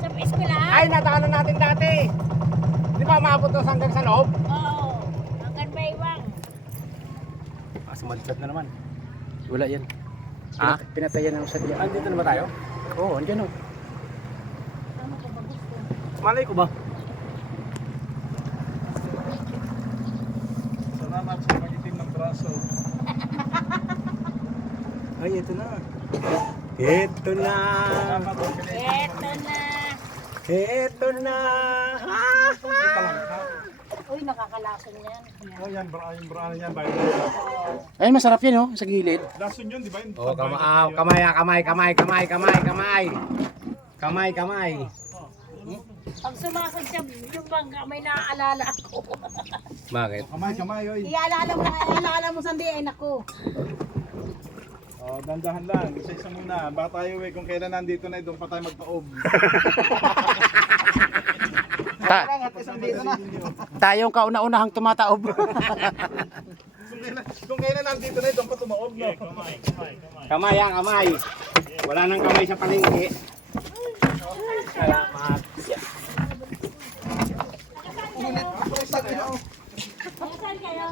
Sa eskwela? Ay, nadaanan natin dati. Di ba maabot doon hanggang sa loob? Oo. Hanggang baywang. Ah, sumadsad na naman. Wala yan. Ha? Pinatayan ng sadya. Ah, dito na ba tayo? Oo, andyan o. Ano ko ba gusto? Malay ko ba? Salamat sa magiting ng braso. Ay, ito na. Ito na. Salamat sa magiting Eto na. Ito na. Ito lang. Uy, nakakalason yan. Oh, yan, braan yan. Ay, masarap yan oh, sa gilid. Lason yun, di ba? Yung Oh, tambayan na kamay, kamay. Kamay. Pag sumasag siya, yung bangga, may naaalala ako. Bakit? Kamay, oy. Iaalala mo sandi, ay naku. Oh, dandahan lang. Isa-isa muna. Baka tayo kung kailan nandito na, doon pa tayo magpa-ob. Ta At isang dito na. tayong kauna-unahang tumataob. Kung kailan nandito na, doon pa tumaob, no? Kamay ah, kamay. Wala nang kamay sa palengke. Salamat. Saan kayo?